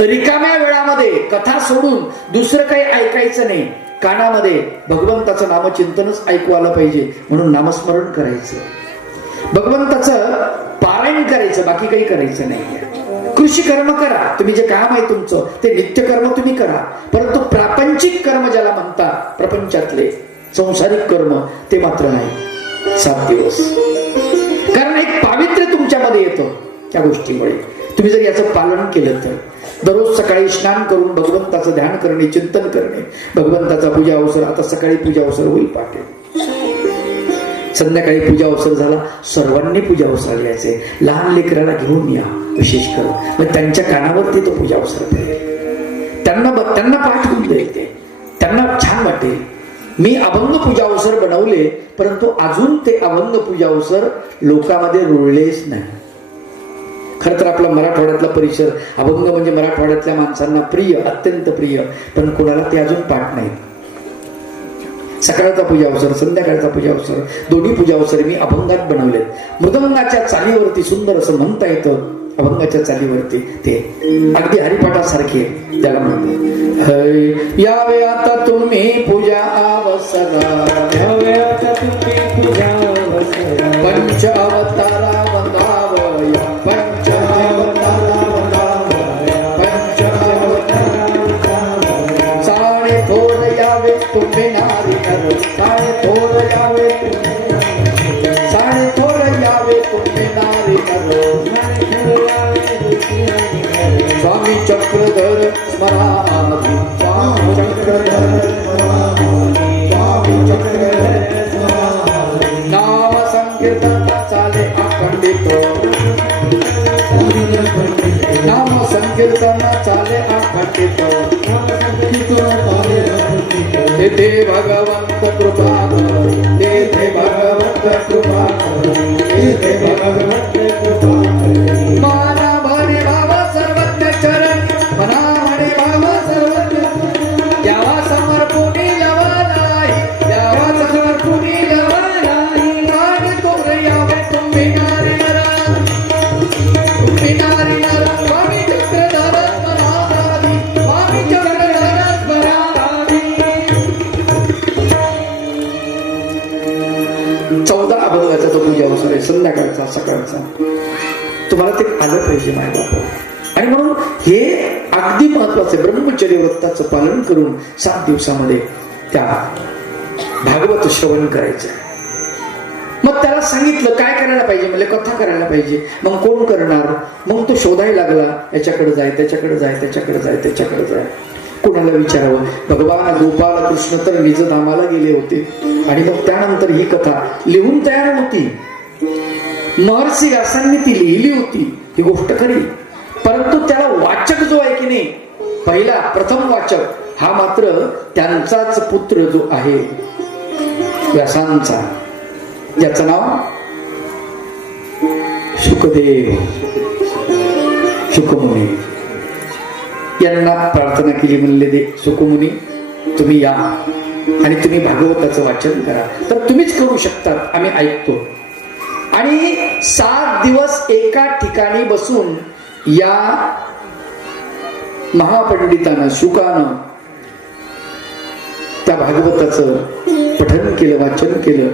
रिकाम्या वेळामध्ये कथा सोडून दुसरं काही ऐकायचं नाही. कानामध्ये भगवंताचं नामचिंतनच ऐकू आलं पाहिजे म्हणून नामस्मरण करायचं. भगवंताचं पारायण करायचं बाकी काही करायचं नाही कृषी कर्म करा. तुम्ही जे काम आहे तुमचं ते नित्य कर्म तुम्ही करा. परंतु प्रापंचिक कर्म ज्याला म्हणतात प्रपंचातले संसारिक कर्म ते मात्र नाही. सात दिवस. कारण एक पावित्र्य तुमच्यामध्ये येतं त्या गोष्टीमुळे. तुम्ही जर याचं पालन केलं तर. दररोज सकाळी स्नान करून भगवंताचं ध्यान करणे चिंतन करणे. भगवंताचा पूजा अवसर आता सकाळी पूजा अवसर होईल पाठे संध्याकाळी पूजा अवसर झाला सर्वांनी पूजा अवसर घ्यायचे. लहान लेकराला घेऊन या विशेष करून. मग त्यांच्या कानावरती तो पूजा अवसर पडेल त्यांना त्यांना पाठ होऊन जाईल ते. त्यांना छान वाटेल. मी अभंग पूजा अवसर बनवले परंतु अजून ते अभंग पूजा अवसर लोकांमध्ये रुळलेच नाही. खर तर आपला मराठवाड्यातला परिसर अभंग म्हणजे मराठवाड्यातल्या माणसांना प्रिय अत्यंत प्रिय. पण कोणाला ते अजून पाठ नाही सकाळचा पूजा अवसर संध्याकाळचा पूजा अवसर दोन्ही पूजा अवसर मी अभंगात बनवलेत. मृदंगाच्या चालीवरती सुंदर असं म्हणता येतं. अभंगाच्या चालीवरती ते अगदी हरिपाठासारखे त्याला म्हणतात हय, यावे आता तुम्ही पूजा आवसरा यावे आता तुम्ही पूजा अवसरा. पंच अवतारा स्वामी चक्रधर स्मरामि स्वामी चक्रधर स्मराधी स्वामी चक्रधर नाम संकीर्तन चाले अखंडित नाम संकीर्तन चाले अखंडित तेथे भगवंत कृपा कर. तेथे भगवंत कृपा कर. तेथे भगवंत कृपा चौदा अभंगाचा तो पूजा अवसर आहे संध्याकाळचा सकाळचा तुम्हाला ते आलं पाहिजे माझ्या बाबा आणि म्हणून हे अगदी महत्वाचं आहे. ब्रह्मचर्य व्रताचं पालन करून सात दिवसामध्ये त्या भागवत श्रवण करायचं. मग त्याला सांगितलं काय करायला पाहिजे? म्हणजे कथा करायला पाहिजे. मग कोण करणार? मग तो शोधायला लागला याच्याकडे जाय त्याच्याकडे जाय त्याच्याकडे जाय त्याच्याकडे जाय. कोणाला विचारावं? भगवान गोपाल कृष्ण तर निजधामाला गेले होते. आणि मग त्यानंतर ही कथा लिहून तयार होती. महर्षी व्यासांनी ती लिहिली होती. ही गोष्ट खरी. परंतु त्याला वाचक जो आहे की नाही पहिला प्रथम वाचक हा मात्र त्यांचाच पुत्र जो आहे व्यासांचा. ज्याचं नाव? सुखदेव. सुखमुनी. यांना प्रार्थना केली म्हणले दे सुकुमुनी तुम्ही या. आणि तुम्ही भागवताचं वाचन करा. तर तुम्हीच करू शकतात आम्ही ऐकतो. आणि सात दिवस एका ठिकाणी बसून या महापंडितानं शुकानं त्या भागवताचं पठन केलं वाचन केलं.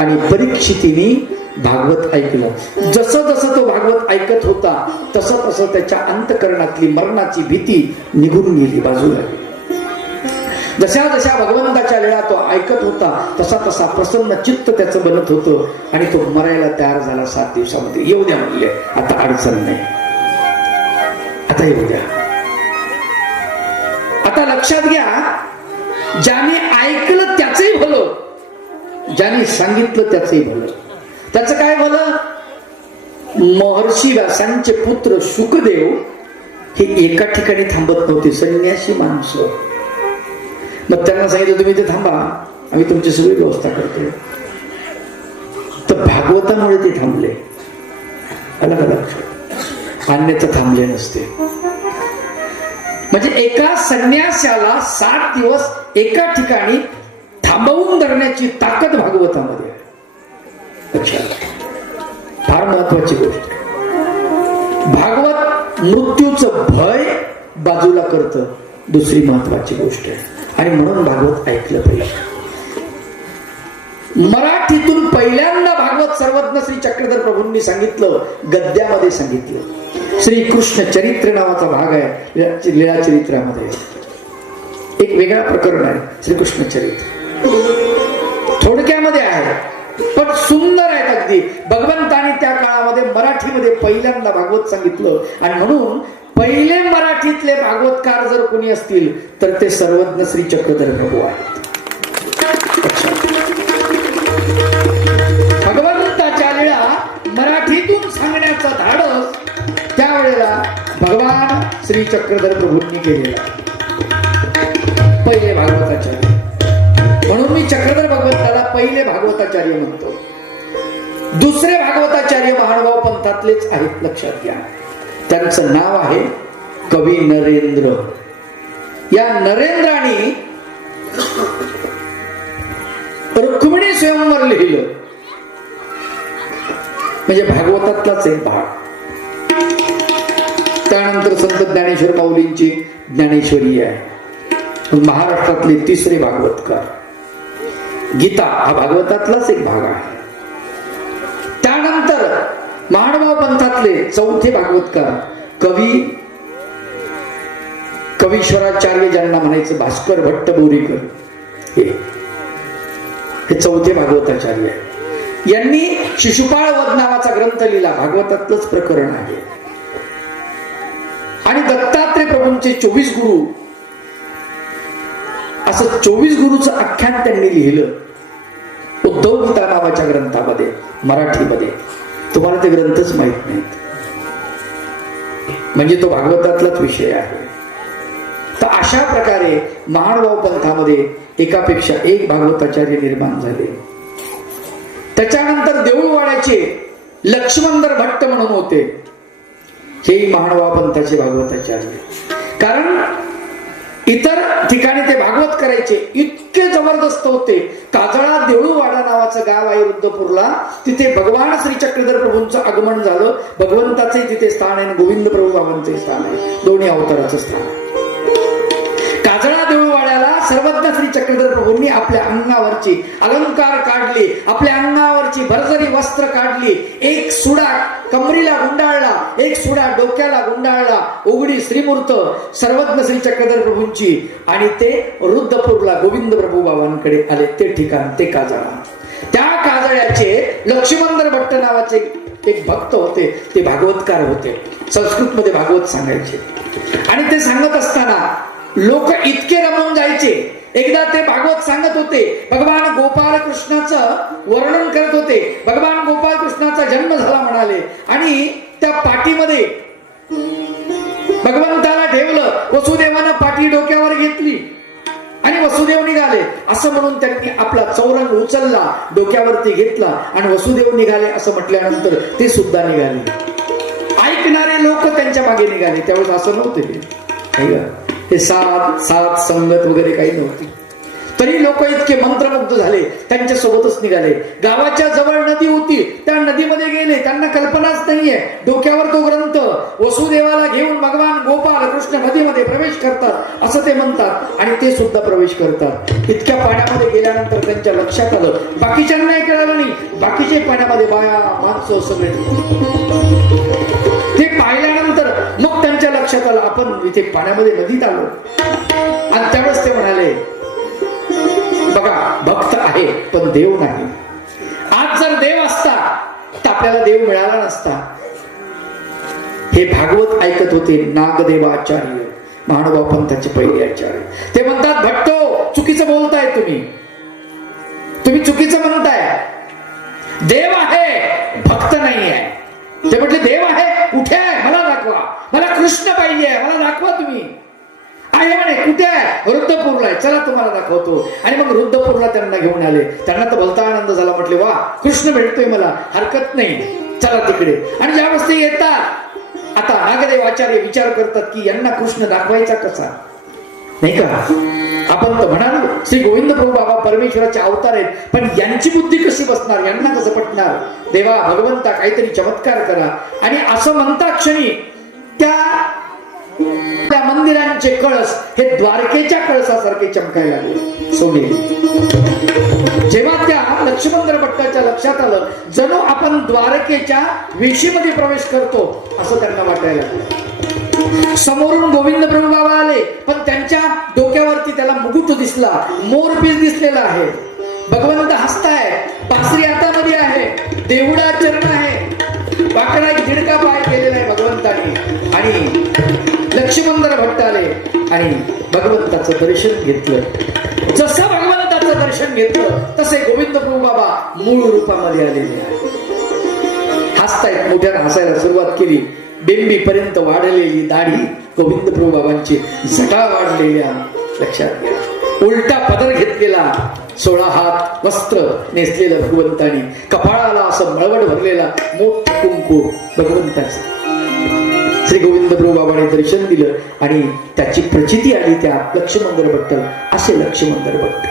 आणि परीक्षितीने भागवत ऐकलं जसं जसं तो भागवत ऐकत होता तसं तसं त्याच्या अंतकरणातली मरणाची भीती निघून गेली बाजूला. जशा जशा भगवंताच्या वेळा तो ऐकत होता तसा तसा प्रसन्न चित्त त्याचं बनत होतं आणि तो मरायला तयार झाला सात दिवसामध्ये. येऊ द्या म्हणले आता अडचण नाही. आता येऊ द्या. आता लक्षात घ्या ज्याने ऐकलं त्याचंही भलं. ज्याने सांगितलं त्याचंही भलं भलं. महर्षी व्यासांचे पुत्र सुखदेव हे एका ठिकाणी थांबत नव्हते. संन्यासी माणसं मग त्यांना सांगितलं तुम्ही ते थांबा. आम्ही तुमची सगळी व्यवस्था करतो. तर भागवतामुळे ते थांबले. अलग अलग. अन्यथा थांबले नसते. म्हणजे एका संन्यासाला सात दिवस एका ठिकाणी थांबवून धरण्याची ताकद भागवतामध्ये अच्छा. लक्षात फार महत्वाची गोष्ट भागवत मृत्यूचं भय बाजूला करतं दुसरी महत्वाची गोष्ट आहे. आणि म्हणून भागवत ऐकलं पाहिजे. मराठीतून पहिल्यांदा भागवत सर्वज्ञ श्री चक्रधर प्रभूंनी सांगितलं गद्यामध्ये सांगितलं. श्री कृष्ण चरित्र नावाचा भाग आहे लीळा- चरित्रामध्ये. एक वेगळा प्रकरण आहे श्रीकृष्ण चरित्र. थोडक्यामध्ये आहे पण सुंदर आहेत अगदी. भगवान पहिल्यांदा भागवत सांगितलं. आणि म्हणून पहिले मराठीतले भागवतकार जर कोणी असतील तर ते सर्वज्ञ श्री चक्रधर प्रभू आहेत. भगवंताच्या वेळा मराठीतून सांगण्याचा धाडस त्यावेळेला भगवान श्री चक्रधर प्रभूंनी केलेला पहिले भागवताचार्य. म्हणून मी चक्रधर भगवंताला पहिले भागवताचार्य म्हणतो. दुसरे भागवताचार्य महानुभाव पंथातलेच आहेत लक्षात घ्या. त्यांचं नाव आहे कवी नरेंद्र. या नरेंद्राने रुक्मिणी स्वयंवर लिहिलं. म्हणजे भागवतातलाच एक भाग. त्यानंतर संत ज्ञानेश्वर माऊलींची ज्ञानेश्वरी आहे. महाराष्ट्रातले तिसरे भागवतकार. गीता हा भागवतातलाच एक भाग आहे. महानुभाव चौथे भागवतकार कवी कवीश्वराचार्य ज्यांना म्हणायचं भास्कर भट्ट बोरीकर हे हे चौथे भागवताचार्य आहे. यांनी शिशुपाळ वध नावाचा ग्रंथ लिहिला. भागवतातलंच प्रकरण आहे. आणि दत्तात्रय प्रभूंचे चोवीस गुरु असं चोवीस गुरुचं आख्यान त्यांनी लिहिलं. उद्धव गीता नावाच्या ग्रंथामध्ये मराठीमध्ये. तुम्हाला ते ग्रंथच माहीत नाहीत. म्हणजे तो भागवतातलाच विषय आहे. तर अशा प्रकारे महानुभाव पंथामध्ये एकापेक्षा एक भागवताचार्य निर्माण झाले. त्याच्यानंतर देऊळवाड्याचे लक्ष्मणधर भट्ट म्हणून होते. हेही महानुभाव पंथाचे भागवताचार्य. कारण इतर ठिकाणी ते भागवत करायचे. इतके जबरदस्त होते. काजळा देऊळवाडा नावाचं गाव आहे रुद्रपूरला. तिथे भगवान श्री चक्रधर प्रभूंचं आगमन झालं. भगवंताचे तिथे स्थान आहे आणि गोविंद प्रभू बाबांचे स्थान आहे. दोन्ही अवताराचं स्थान आहे. सर्वज्ञ श्री चक्रधर प्रभूंनी आपल्या अंगावरची अलंकार काढले आपल्या अंगावरची भरजरी वस्त्र काढली एक सुडा कमरीला गुंडाळला एक सुडा डोक्याला गुंडाळला उघडी श्रीमूर्त सर्वज्ञ श्री चक्रधर प्रभूंची. आणि ते रुद्धपूरला गोविंद प्रभू बाबांकडे आले. ते ठिकाण ते काजळा. त्या काजळ्याचे लक्ष्मणधर भट्ट नावाचे एक भक्त होते. ते भागवतकार होते. संस्कृतमध्ये भागवत सांगायचे. आणि ते सांगत असताना लोक इतके रमून जायचे. एकदा ते भागवत सांगत होते भगवान गोपाल कृष्णाचं वर्णन करत होते. भगवान गोपाल कृष्णाचा जन्म झाला म्हणाले. आणि त्या पाठीमध्ये भगवंताला ठेवलं वसुदेवानं पाठी डोक्यावर घेतली. आणि वसुदेव निघाले. असं म्हणून त्यांनी आपला चौरंग उचलला डोक्यावरती घेतला आणि वसुदेव निघाले असं म्हटल्यानंतर ते सुद्धा निघाले. ऐकणारे लोक त्यांच्या मागे निघाले. त्यावेळेस असं नव्हते ते. हे सात सात संगत वगैरे काही नव्हती. तरी लोक इतके मंत्रमुग्ध झाले त्यांच्या सोबतच निघाले. गावाच्या जवळ नदी होती त्या नदीमध्ये गेले. त्यांना कल्पनाच नाहीये. डोक्यावर तो ग्रंथ वसुदेवाला घेऊन भगवान गोपाल कृष्ण नदीमध्ये प्रवेश करतात असं ते म्हणतात. आणि ते सुद्धा प्रवेश करतात. इतक्या पाण्यामध्ये गेल्यानंतर त्यांच्या लक्षात आलं बाकीच्यांना कळालं नाही. बाकीचे पाण्यामध्ये बाया माणसं सगळे. लक्षात आलं आपण इथे पाण्यामध्ये नदीत आलो. आणि त्यावेळेस ते म्हणाले बघा भक्त आहे पण देव नाही. आज जर देव असता तर आपल्याला देव मिळाला नसता. हे भागवत ऐकत होते नागदेवाचार्य महानुभाव पंथाचे पहिले आचार्य. ते म्हणतात भट्टो चुकीचं बोलताय तुम्ही. तुम्ही चुकीचं म्हणताय. देव आहे भक्त नाही आहे ते म्हटले देव आहे कुठे आहे? मला दाखवा. मला कृष्ण पाहिजे मला दाखवा तुम्ही. आहे म्हणे कुठे आहे? रुद्धपूरला आहे. चला तुम्हाला दाखवतो. आणि मग रुद्धपूरला त्यांना घेऊन आले. त्यांना तर भलता आनंद झाला. म्हटले वा कृष्ण भेटतोय मला. हरकत नाही. चला तिकडे. आणि ज्यावेळेस ते येतात आता नागदेव आचार्य विचार करतात की यांना कृष्ण दाखवायचा कसा? नाही का? आपण तर म्हणाल श्री गोविंद प्रभू बाबा परमेश्वराचे अवतार आहेत पण यांची बुद्धी कशी बसणार? यांना कसं पटणार? देवा भगवंता काहीतरी चमत्कार करा. आणि असं म्हणता क्षणी त्या त्या मंदिरांचे कळस हे द्वारकेच्या कळसासारखे चमकायला लागले. सोनेरी जेव्हा त्या लक्ष्मणधर भट्टाच्या लक्षात आलं जणू आपण द्वारकेच्या वेशीमध्ये प्रवेश करतो असं त्यांना वाटायला लागलं. समोरून गोविंद प्रभू बाबा आले पण त्यांच्या डोक्यावरती त्याला मुकुट दिसला मोरपीस दिसलेला आहे. भगवंत हसताय पासरी हातामध्ये आहे देवडा चरण आहे. वाकडा एक दीडका पाय केलेला आहे भगवंताने. आणि लक्ष्मंदर भक्त आले आणि भगवंताचं दर्शन घेतलं. जसं भगवंताचं दर्शन घेतलं तसे गोविंद प्रभू बाबा मूळ रूपामध्ये आलेले आहे हसतायत मोठ्यानं हसायला सुरुवात केली. बिंबीपर्यंत वाढलेली दाढी गोविंद प्रभू बाबांची जटा वाढलेल्या लक्षात घ्या. उलटा पदर घेतलेला सोळा हात वस्त्र नेसलेलं भगवंतानी कपाळाला असं मळवड भरलेला मोठ कुंकू भगवंताचा. श्री गोविंद प्रभू बाबाने दर्शन दिलं आणि त्याची प्रचिती आली त्या लक्ष्मंदर भट्ट असे लक्ष्मंदर भट्ट.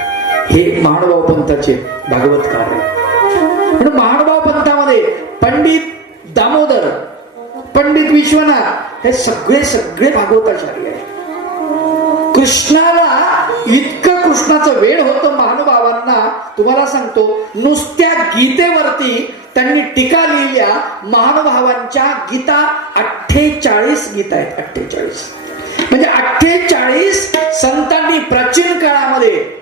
हे महानुभाव पंथाचे भागवतकार आहे म्हणून महानुभाव पंथामध्ये पंडित दामोदर पंडित विश्वनाथ हे सगळे सगळे भागवताचार्य आहे कृष्णाला इतकं कृष्णाचं वेळ होतं महानुभावांना तुम्हाला सांगतो नुसत्या गीतेवरती त्यांनी टीका लिहिल्या महानुभावांच्या गीता अठ्ठेचाळीस गीता आहेत अठ्ठेचाळीस. म्हणजे अठ्ठेचाळीस संतांनी प्राचीन काळामध्ये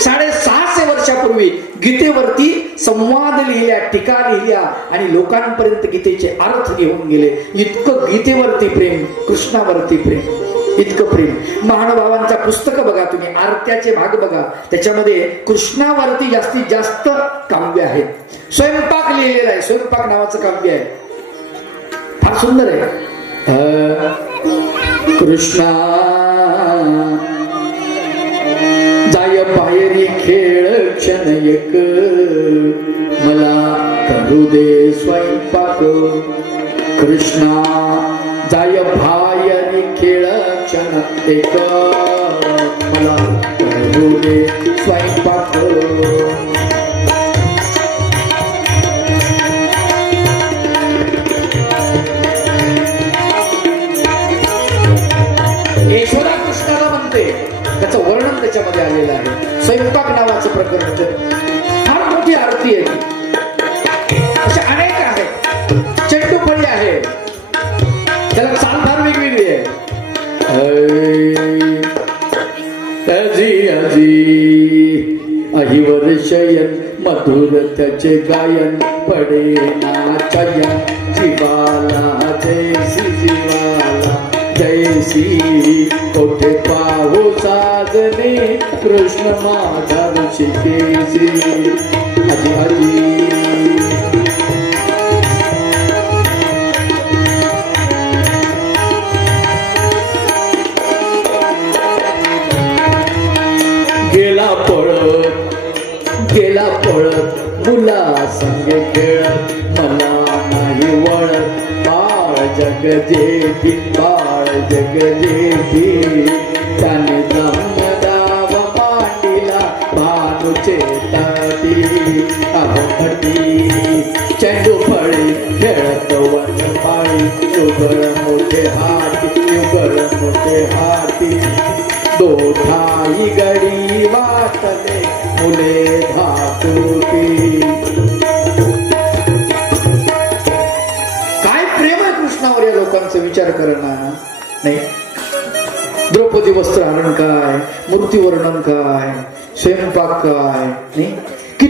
साडेसहाशे वर्षापूर्वी गीतेवरती संवाद लिहिल्या टीका लिहिल्या आणि लोकांपर्यंत गीतेचे अर्थ घेऊन गेले. इतकं गीतेवरती प्रेम कृष्णावरती प्रेम इतकं प्रेम. महानुभावांचा पुस्तक बघा तुम्ही आरत्याचे भाग बघा. त्याच्यामध्ये कृष्णावरती जास्तीत जास्त काव्य आहे. स्वयंपाक लिहिलेला आहे स्वयंपाक नावाचं काव्य आहे. फार सुंदर आहे. कृष्णा जाय पायरी खेळ क्षण एक. मला करू दे स्वयंपाक. कृष्णा जाय बाहेरी खेळ क्षण एक. मला करू दे स्वयंपाक. मध्ये आलेलं आहे. स्वयंपाक नावाचं प्रकरण फार मोठी आरती आहे. ती. अशा अनेक आहेत चेंडू फळी आहे. त्याला चाल फार वेगवेगळी आहे. अजी अजी अहिवर शयन मधुर त्याचे गायन पडे नाचयन. गेला गेला मुला बाळ जग जेबी बाळ जग जेबी त्याने अहमटी चेंडू फळी खेळत वन पाळी युगळ मोठे हाती युगळ मोठे हाती. दोठाई गडी मुले काय प्रेम आहे कृष्णावर या लोकांचा? विचार करणार नाही? द्रौपदी वस्त्रहरण काय? मूर्ती वर्णन काय? स्वयंपाक काय? नाही?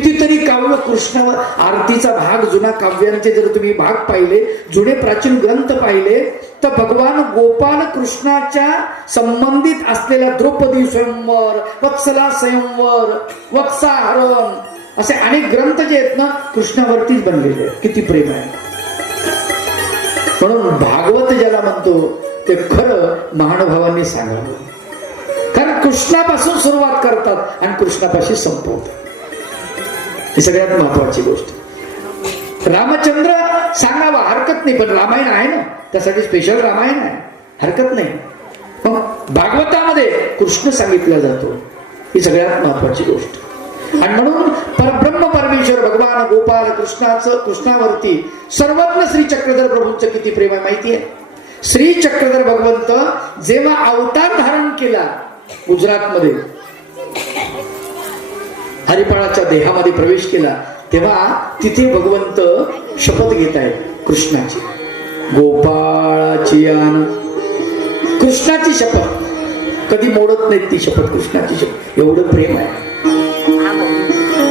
कितीतरी काव्य कृष्णावर आरतीचा भाग जुना काव्यांचे जर तुम्ही भाग पाहिले जुने प्राचीन ग्रंथ पाहिले तर भगवान गोपाल कृष्णाच्या संबंधित असलेला द्रौपदी स्वयंवर वत्सला स्वयंवर वत्साहरण असे अनेक ग्रंथ जे आहेत ना कृष्णावरतीच बनलेले आहेत. किती प्रेम आहे. म्हणून भागवत ज्याला म्हणतो ते खरं महानुभावांनी सांगावं. कारण कृष्णापासून सुरुवात करतात आणि कृष्णापाशी संपवतात. ही सगळ्यात महत्वाची गोष्ट. रामचंद्र सांगावा हरकत नाही पण रामायण आहे ना त्यासाठी स्पेशल रामायण आहे. हरकत नाही. मग भागवतामध्ये कृष्ण सांगितला जातो. ही सगळ्यात महत्वाची गोष्ट. आणि म्हणून परब्रह्म परमेश्वर भगवान गोपाल कृष्णाचं कृष्णावरती सर्वज्ञ श्री चक्रधर प्रभूंचं किती प्रेम आहे माहिती आहे? श्री चक्रधर भगवंत जेव्हा अवतार धारण केला गुजरातमध्ये हरिपाळाच्या देहामध्ये प्रवेश केला तेव्हा तिथे भगवंत शपथ घेत आहे कृष्णाची. गोपाळाची आन कृष्णाची शपथ. कधी मोडत नाही ती शपथ कृष्णाची शपथ. एवढं प्रेम आहे.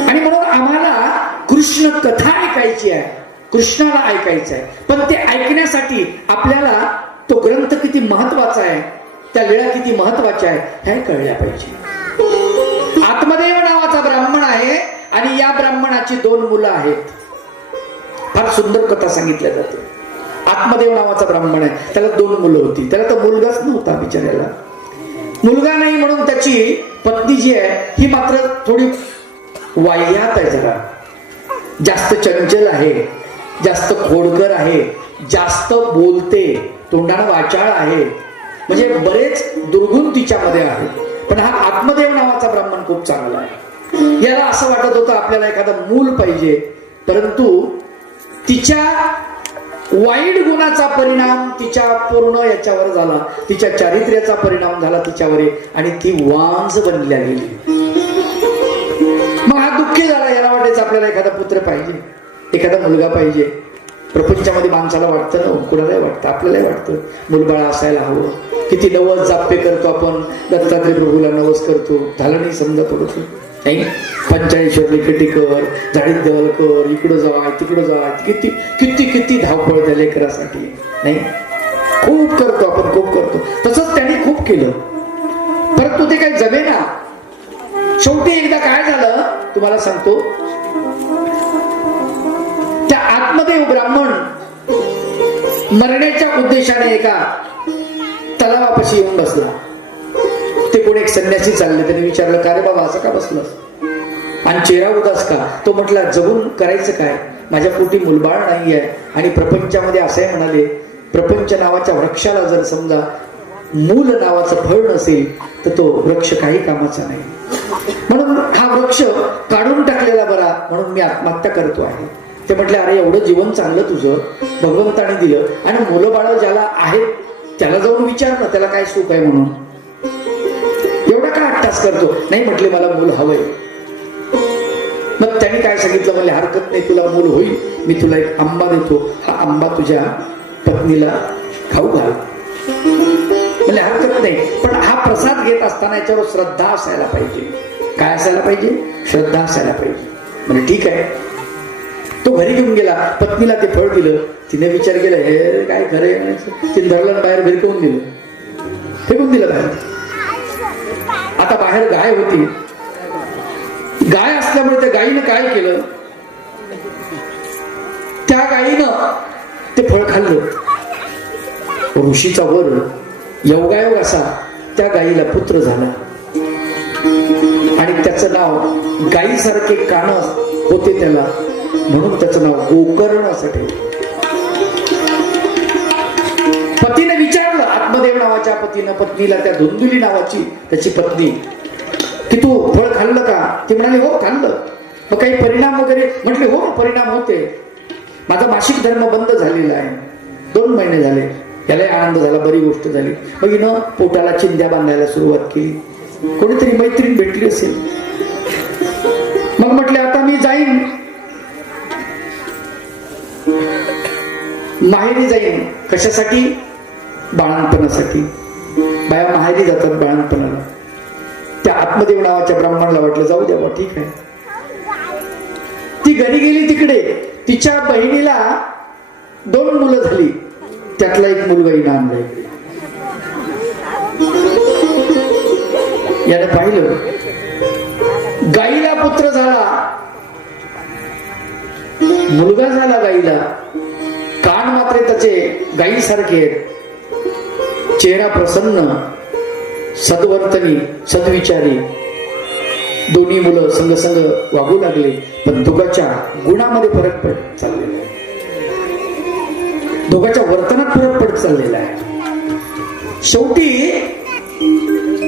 आणि म्हणून आम्हाला कृष्ण कथा ऐकायची आहे. कृष्णाला ऐकायचं आहे. पण ते ऐकण्यासाठी आपल्याला तो ग्रंथ किती महत्त्वाचा आहे त्या लिळा किती महत्त्वाच्या आहे हे कळल्या पाहिजे. आत्मदेव नावाचा ब्राह्मण आहे आणि या ब्राह्मणाची दोन मुलं आहेत. फार सुंदर कथा सांगितल्या जाते. आत्मदेव नावाचा ब्राह्मण आहे. त्याला दोन मुलं होती. त्याला तर मुलगाच नव्हता बिचाऱ्याला. मुलगा नाही म्हणून त्याची पत्नी जी आहे ही मात्र थोडी वाह्यात आहे जरा. जास्त चंचल आहे. जास्त खोडकर आहे. जास्त बोलते. तोंडानं वाचाळ आहे. म्हणजे बरेच दुर्गुण तिच्यामध्ये आहेत. पण हा आत्मदेव नावाचा ब्राह्मण खूप चांगला आहे. याला असं वाटत होतं आपल्याला एखादं मूल पाहिजे. परंतु तिच्या वाईट गुणाचा परिणाम तिच्या पूर्ण याच्यावर झाला. तिच्या चारित्र्याचा परिणाम झाला तिच्यावर आणि ती वांज बनल्या गेली. मग हा दुःखी झाला याला वाटायचं आपल्याला एखादा पुत्र पाहिजे एखादा मुलगा पाहिजे. प्रपंचामध्ये माणसाला वाटतं ना कुणालाही वाटतं आपल्यालाही वाटतं. मुलबाळ असायला हवं. किती नवस जाप्पे करतो आपण दत्तात्रय प्रभूला नवस करतो झालं नाही समजा पडतो नाही? पंचाळेश्वर लिखटीकर झाडीत देवलकर इकडं जावा तिकडं जावा किती किती किती धावपळ त्या लेकरासाठी. नाही? खूप करतो आपण खूप करतो. तसंच त्यांनी खूप केलं. परंतु ते काही जमेना. शेवटी एकदा काय झालं? तुम्हाला सांगतो. आत्मदेव ब्राह्मण मरण्याच्या उद्देशाने एका तलावापाशी येऊन बसला. ते कोण एक संन्यासी चालले त्याने विचारलं का रे बाबा असं का बसलं आणि चेहरा उदास का? तो म्हटला जगून करायचं काय? माझ्या पोटी मुलबाळ नाही आहे आणि प्रपंचामध्ये असे म्हणाले प्रपंच नावाच्या वृक्षाला जर समजा मूल नावाचं फळ नसेल तर तो वृक्ष काही कामाचा नाही. म्हणून हा वृक्ष काढून टाकलेला बरा म्हणून मी आत्महत्या करतो आहे. ते म्हटले अरे एवढं जीवन चांगलं तुझं भगवंताने दिलं आणि मुलं बाळ ज्याला आहेत त्याला जाऊन विचार ना त्याला काय सुख आहे म्हणून. एवढा का अट्टास करतो? नाही म्हटले मला मूल हवंय. मग त्यांनी काय सांगितलं? मला हरकत नाही तुला मूल होईल. मी तुला एक आंबा देतो. हा आंबा तुझ्या पत्नीला खाऊ घाल. म्हणजे हरकत नाही. पण हा प्रसाद घेत असताना याच्यावर श्रद्धा असायला पाहिजे. काय असायला पाहिजे? श्रद्धा असायला पाहिजे. म्हणजे ठीक आहे. तो घरी घेऊन गेला. पत्नीला ते फळ दिलं. तिने विचार केला हे काय खरं तिने धरलं बाहेर भिरकवून दिलं. फेकून दिलं बाहेर. आता बाहेर गाय होती. गाय असल्यामुळे त्या गायीनं काय केलं? त्या गायीनं ते फळ खाल्लं. ऋषीचा वर योगायोग असा त्या गायीला पुत्र झाला. आणि त्याचं नाव गायीसारखे कान होते त्याला. म्हणून त्याचं नाव गोकर्ण असं ठेवलं. पतीने विचारलं आत्मदेव नावाच्या पतीनं पत्नीला त्या धुंदुली नावाची त्याची पत्नी की तू फळ खाल्लं का? ती म्हणाली हो खाल्लं. मग काही परिणाम वगैरे? म्हटले हो परिणाम होते. माझा मासिक धर्म बंद झालेला आहे. दोन महिने झाले. याला आनंद झाला बरी गोष्ट झाली. मग हिनं पोटाला चिंध्या बांधायला सुरुवात केली. कोणीतरी मैत्रीण भेटली असेल. माहेरी जाईन. कशासाठी? बाळणपणासाठी बाया माहेरी जातात बाळणपणाला त्या आत्मदेव नावाच्या ब्राह्मणाला वाटलं जाऊ द्या ठीक आहे. ती घरी गेली तिकडे. तिच्या बहिणीला दोन मुलं झाली. त्यातला एक मुलगा इनाम यानं पाहिलं. गाईला पुत्र झाला. मुलगा झाला गाईला. त्याचे गाईसारखे आहेत. चेहरा प्रसन्न सद्वर्तनी सद्विचारी. दोन्ही मुलं संग संग वागू लागले पण दोघांच्या गुणामध्ये फरक पडत चाललेला आहे. दोघांच्या वर्तनात फरक पडत चाललेला आहे. शेवटी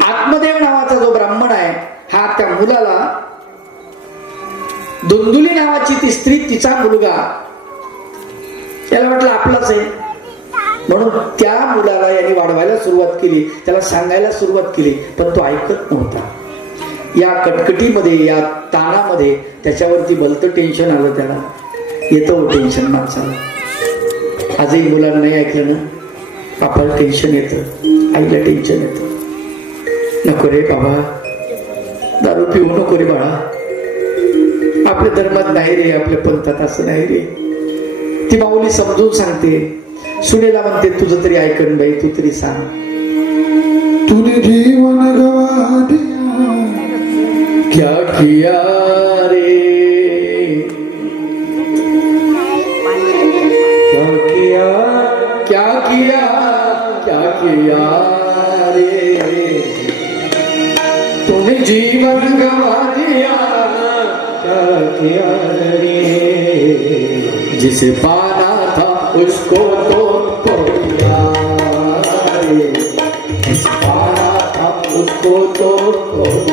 आत्मदेव नावाचा जो ब्राह्मण आहे हा त्या मुलाला दुंदुली नावाची ती स्त्री तिचा मुलगा त्याला वाटलं आपलाच आहे. म्हणून त्या मुलाला यांनी वाढवायला सुरुवात केली त्याला सांगायला सुरुवात केली पण तो ऐकत नव्हता. या कटकटीमध्ये या ताणामध्ये त्याच्यावरती भलतं टेन्शन आलं त्याला. येतं हो टेन्शन माणसाला. आजही मुलांना नाही ऐकलं ना? आपल्याला टेन्शन येतं. आईला टेन्शन येतं. नको रे बाबा. दारू पिऊ नको रे बाळा. आपल्या धर्मात नाही रे आपल्या पंथात असं नाही रे. ती माऊली समजून सांगते सुनेला म्हणते तुझं तरी ऐकण बाई तू तरी सांग. तूने जीवन गवा दिया क्या किया रे? क्या किया क्या किया क्या किया रे? तूने जीवन गवा दिया क्या किया रे? जिसे पा था उसको तो खो दिया रे जिसे पाना था उसको तो खो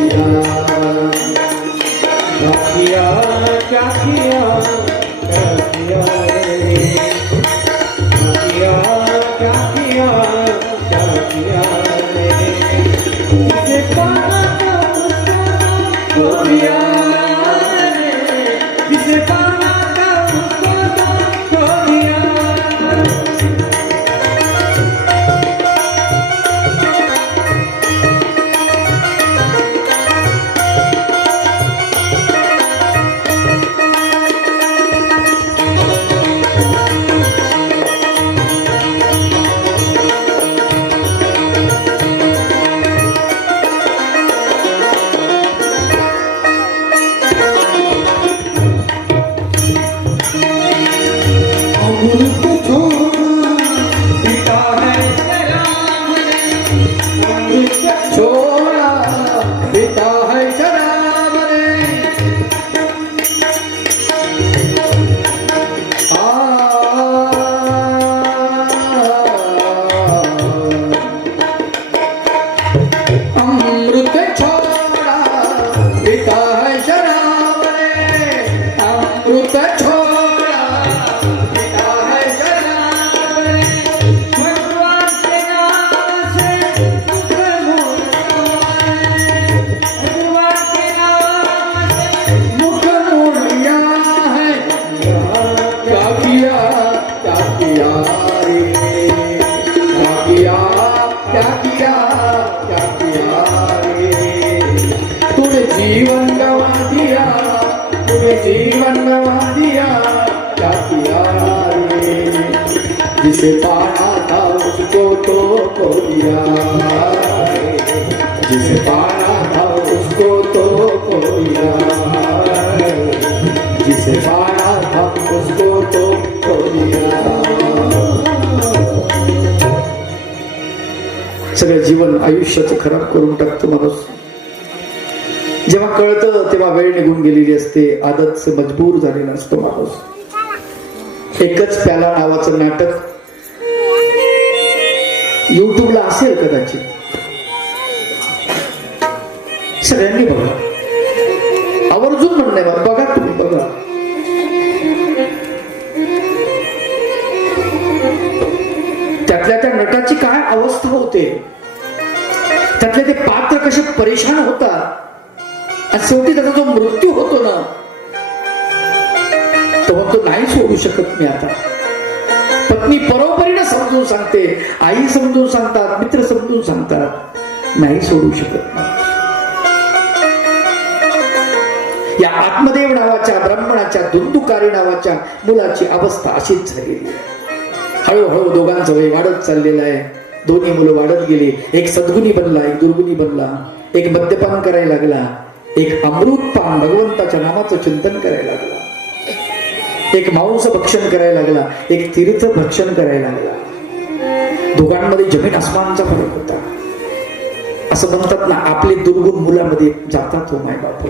अमृत छोड़ा जीवन गवा दिया तूने जीवन गवा दिया क्या किया जिसे पाना था उसको तो खो दिया जिसे पाना था उसको तो खो दिया जिसे पाना था उसको तो खो दिया सगळं जीवन आयुष्याचं खराब करून टाकतो माणूस. जेव्हा कळतं तेव्हा वेळ निघून गेलेली असते. आदत मजबूर झालेला असतो माणूस. एकच प्याला नावाचं नाटक युट्यूबला असेल कदाचित. सगळ्यांनी बघा. आवर्जून म्हणणं आहे बघा तुम्ही बघा. त्यातल्या त्या नटाची काय अवस्था होते? त्यातले ते पात्र कसे परेशान होतात? आणि शेवटी त्याचा जो मृत्यू होतो ना तो नाही सोडू शकत मी आता. पत्नी परोपरीनं समजून सांगते आई समजून सांगतात मित्र समजून सांगतात नाही सोडू शकत नाही या आत्मदेव नावाच्या ब्राह्मणाच्या दुंदुकारी नावाच्या मुलाची अवस्था अशीच झालेली आहे. हळूहळू दोघांचं वय वाढत चाललेलं आहे. दोन्ही मुलं वाढत गेली. एक सद्गुणी बनला एक दुर्गुणी बनला. एक मद्यपान करायला लागला. एक अमृत पान भगवंताच्या नामाचं चिंतन करायला लागला. एक मांस भक्षण करायला लागला. एक तीर्थ भक्षण करायला लागला. दोघांमध्ये जमीन आसमानचा फरक होता. असं म्हणतात ना आपले दुर्गुण मुलामध्ये जातात हो माय बाप हो.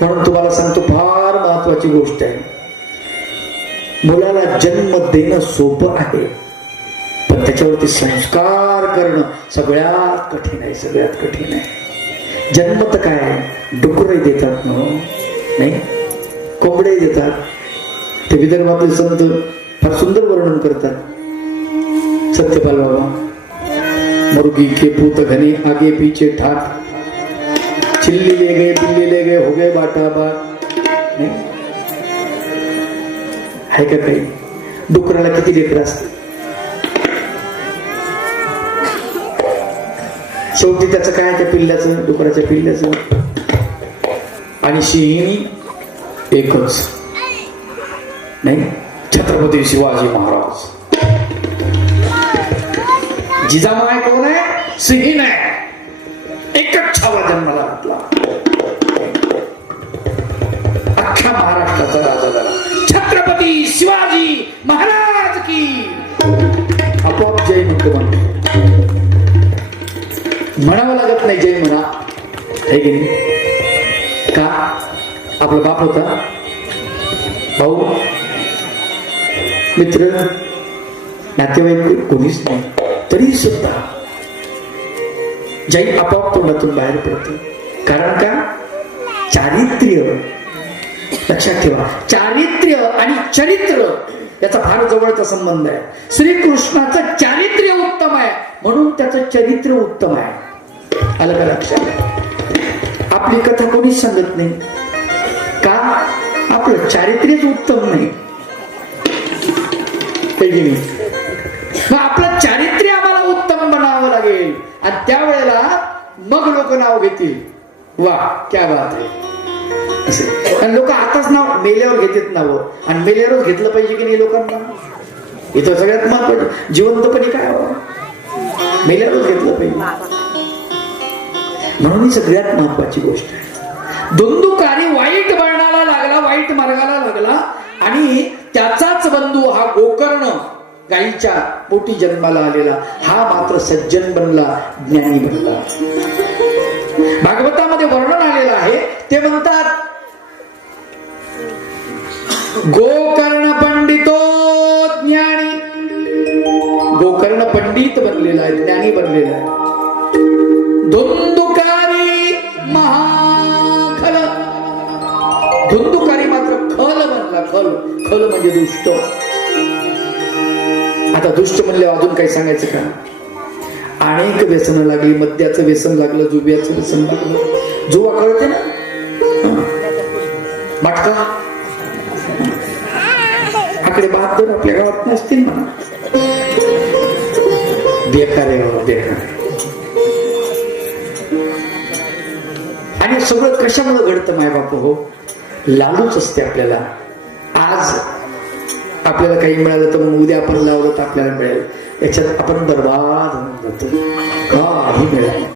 म्हणून तुम्हाला सांगतो फार महत्वाची गोष्ट आहे. मुलाला जन्म देणं सोपं आहे. पण त्याच्यावरती संस्कार करणं सगळ्यात कठीण आहे सगळ्यात कठीण आहे. जन्म तर काय? डुकरही देतात ना हो? नाही? कोंबडे देतात. ते विदर्भातले संत फार सुंदर वर्णन करतात. सत्यपाल बाबा मुर्गी के पूत घने आगे पीछे ठाक. चिल्ली ले गए पिल्ली ले गए हो गए बाटा बाट नाही? आहे का काही? डुकराला किती लेकर असते शेवटी त्याचं काय त्या पिल्ल्याचं? डुकराच्या पिल्ल्याचं? आणि शिहिणी एकच. नाही? छत्रपती शिवाजी महाराज. जिजामाय कोण आहे? सिंहीण आहे. एकच छावा जन्माला घातला अख्ख्या महाराष्ट्राचा राजा झाला. छत्रपती शिवाजी महाराज की. आपोआप जय मुख्यमंत्री नाही जय म्हणा आहे की नाही? का? आपला बाप होता. भाऊ मित्र नातेवाईक कोणीच नाही. तरी सुद्धा जय आपोआप तोंडातून बाहेर पडते. कारण का? चारित्र्य. लक्षात ठेवा. चारित्र्य आणि चरित्र याचा फार जवळचा संबंध आहे. श्रीकृष्णाचं चारित्र्य उत्तम आहे. म्हणून त्याचं चरित्र उत्तम आहे. आलं का लक्षात? आपली कथा कोणीच सांगत नाही. का? आपलं चारित्र्यच उत्तम नाही. मग आपलं चारित्र्य आम्हाला उत्तम बनावं लागेल. आणि त्यावेळेला मग लोक नाव घेतील. वा क्या बात आहे. असे. लोक आताच नाव मेल्यावर घेतात नाव. आणि मेल्यावरच घेतलं पाहिजे की नाही लोकांना? इथं सगळ्यात महत्वाचं. जिवंतपणे काय मेल्यावरच घेतलं पाहिजे. म्हणून ही सगळ्यात महत्वाची गोष्ट आहे. दुंदुकारी वाईट वळणाला लागला वाईट मार्गाला लागला आणि त्याचाच बंधू हा गोकर्ण गाईच्या पोटी जन्माला आलेला. हा मात्र सज्जन बनला ज्ञानी बनला. भागवतामध्ये वर्णन आलेलं आहे ते म्हणतात गोकर्ण काही सांगायचं का? अनेक व्यसन लागली मद्याचं व्यसन लागलं जुब्याचं व्यसन लागलं. जुवा कळते ना? हं. आकडे बहात्तर आपल्या गावात नसतील बेकार बेकार आणि सगळं कशामुळे घडतं माय बाप हो? लालूच असते आपल्याला. आज आपल्याला काही मिळालं तर मग उद्या आपण लावलं तर आपल्याला मिळेल. याच्यात आपण बर्बाद होऊन जातो. काही मिळत